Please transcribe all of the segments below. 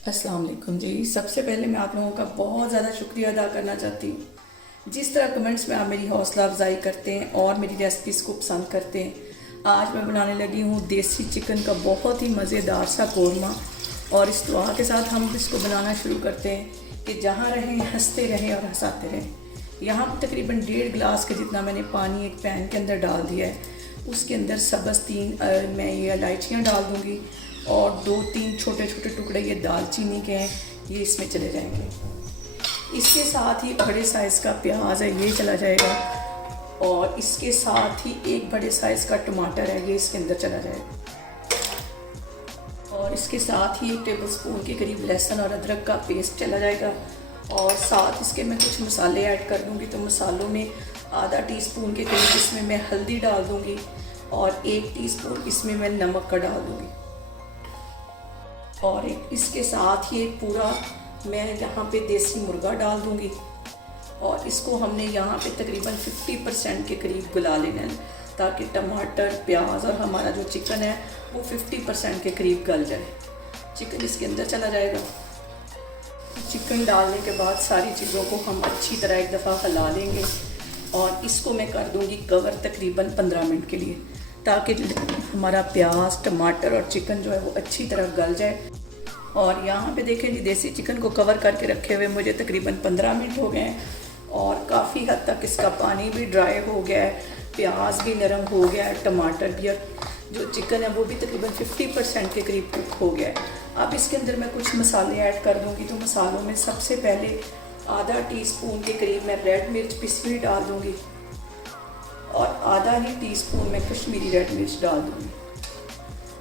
अस्सलाम वालेकुम जी। सबसे पहले मैं आप लोगों का बहुत ज़्यादा शुक्रिया अदा करना चाहती हूँ। जिस तरह कमेंट्स में आप मेरी हौसला अफजाई करते हैं और मेरी रेसिपीज़ को पसंद करते हैं। आज मैं बनाने लगी हूँ देसी चिकन का बहुत ही मज़ेदार सा कौरमा, और इस दुआ के साथ हम इसको बनाना शुरू करते हैं कि जहाँ रहें हंसते रहें और हंसाते रहें। यहाँ पर तकरीबन 1.5 गिलास के जितना मैंने पानी एक पैन के अंदर डाल दिया है। उसके अंदर सब्ज़ 3 मैं ये इलायचियाँ डाल दूँगी और 2-3 छोटे छोटे टुकड़े ये दालचीनी के हैं, ये इसमें चले जाएंगे। इसके साथ ही बड़े साइज़ का प्याज है, ये चला जाएगा, और इसके साथ ही एक बड़े साइज़ का टमाटर है, ये इसके अंदर चला जाएगा। और इसके साथ ही 1 टेबलस्पून के करीब लहसुन और अदरक का पेस्ट चला जाएगा। और साथ इसके मैं कुछ मसाले ऐड कर दूँगी। तो मसालों में आधा टीस्पून के करीब इसमें मैं हल्दी डाल दूँगी और 1 टीस्पून इसमें मैं नमक का डाल दूँगी। और इसके साथ ही एक पूरा मैं यहाँ पे देसी मुर्गा डाल दूँगी, और इसको हमने यहाँ पे तकरीबन 50% के करीब गला लेना है, ताकि टमाटर, प्याज और हमारा जो चिकन है वो 50% के करीब गल जाए। चिकन इसके अंदर चला जाएगा। चिकन डालने के बाद सारी चीज़ों को हम अच्छी तरह एक दफ़ा हिला लेंगे, और इसको मैं कर दूँगी कवर तकरीबन 15 मिनट के लिए, ताकि हमारा प्याज, टमाटर और चिकन जो है वो अच्छी तरह गल जाए। और यहाँ पे देखें जी, देसी चिकन को कवर करके रखे हुए मुझे तकरीबन 15 मिनट हो गए हैं, और काफ़ी हद तक इसका पानी भी ड्राई हो गया है, प्याज भी नरम हो गया है, टमाटर भी, और जो चिकन है वो भी तकरीबन 50% के करीब कुक हो गया है। अब इसके अंदर मैं कुछ मसाले ऐड कर दूँगी। तो मसालों में सबसे पहले आधा टीस्पून के करीब मैं रेड मिर्च पिसी हुई डाल दूँगी, और आधा ही टीस्पून में कश्मीरी रेड मिर्च डाल दूँगी,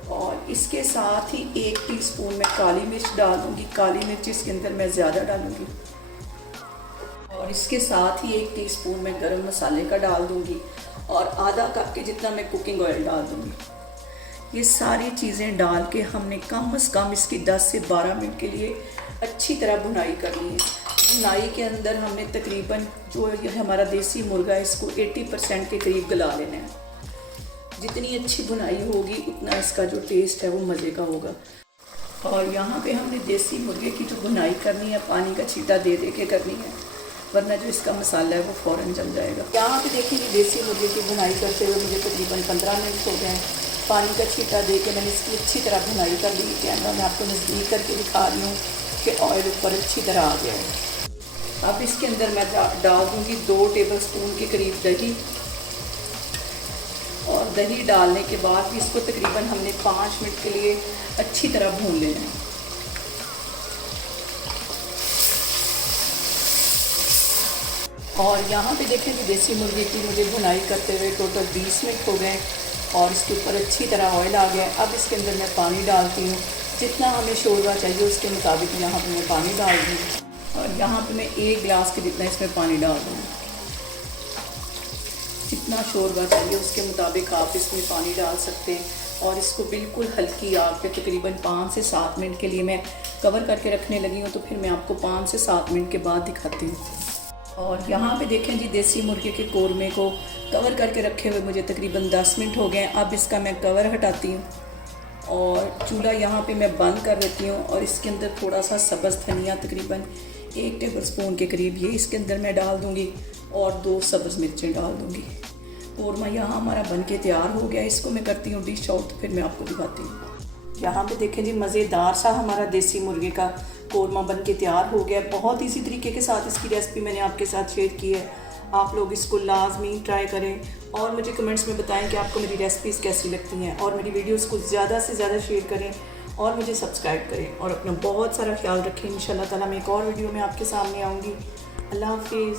और इसके साथ ही 1 टीस्पून में काली मिर्च डाल दूँगी। काली मिर्च इसके अंदर मैं ज़्यादा डालूँगी, और इसके साथ ही 1 टीस्पून में गरम मसाले का डाल दूँगी, और आधा कप के जितना मैं कुकिंग ऑयल डाल दूँगी। ये सारी चीज़ें डाल के हमने कम से कम इसकी 10 से 12 मिनट के लिए अच्छी तरह भुनाई करनी है। भुनाई के अंदर हमने तकरीबन जो ये हमारा देसी मुर्गा है इसको 80% के करीब गला लेना है। जितनी अच्छी भुनाई होगी उतना इसका जो टेस्ट है वो मज़े का होगा। और यहाँ पे हमने देसी मुर्गे की जो भुनाई करनी है पानी का छींटा दे दे के करनी है, वरना जो इसका मसाला है वो फ़ौरन जल जाएगा। यहाँ पे देखिए देसी मुर्गे की भुनाई करते हुए मुझे तकरीबन 15 मिनट हो गए हैं। पानी का छींटा दे के मैंने इसकी अच्छी तरह भुनाई कर ली। कैमरा मैं आपको नज़दीक करके दिखा रही हूँ कि ऑयल ऊपर अच्छी तरह आ गया है। अब इसके अंदर मैं डाल दूँगी 2 टेबलस्पून के करीब दही, और दही डालने के बाद भी इसको तकरीबन हमने 5 मिनट के लिए अच्छी तरह भून लेना है। और यहाँ पे देखें कि देसी मुर्गे की मुझे भुनाई करते हुए टोटल 20 मिनट हो गए, और इसके ऊपर अच्छी तरह ऑयल आ गया है। अब इसके अंदर मैं पानी डालती हूँ, जितना हमें शोरबा चाहिए उसके मुताबिक यहाँ पे मैं पानी डाल दूँगी, और यहाँ पे मैं 1 गिलास के जितना इसमें पानी डाल दूँगी। जितना शोरबा चाहिए उसके मुताबिक आप इसमें पानी डाल सकते हैं, और इसको बिल्कुल हल्की आग पे तकरीबन 5 से 7 मिनट के लिए मैं कवर करके रखने लगी हूँ। तो फिर मैं आपको 5 से 7 मिनट के बाद दिखाती हूँ। और यहाँ पे देखें जी, देसी मुर्गे के कौरमे को कवर करके रखे हुए मुझे तकरीबन 10 मिनट हो गए। अब इसका मैं कवर हटाती हूँ, और चूल्हा यहाँ पे मैं बंद कर देती हूँ, और इसके अंदर थोड़ा सा सब्ज़ धनिया तकरीबन 1 टेबलस्पून के करीब ये इसके अंदर मैं डाल दूँगी, और 2 सब्ज़ मिर्चें डाल दूँगी। कौरमा यहाँ हमारा बन के तैयार हो गया। इसको मैं करती हूँ डिश आउट, फिर मैं आपको दिखाती हूँ। यहाँ पे देखें जी, मज़ेदार सा हमारा देसी मुर्गे का कौरमा बन के तैयार हो गया। बहुत इसी तरीके के साथ इसकी रेसिपी मैंने आपके साथ शेयर की है। आप लोग इसको लाजमी ट्राई करें, और मुझे कमेंट्स में बताएं कि आपको मेरी रेसिपीज़ कैसी लगती हैं, और मेरी वीडियोस को ज़्यादा से ज़्यादा शेयर करें, और मुझे सब्सक्राइब करें, और अपना बहुत सारा ख्याल रखें। इंशाल्लाह ताला मैं एक और वीडियो में आपके सामने आऊँगी। अल्लाह हाफिज़।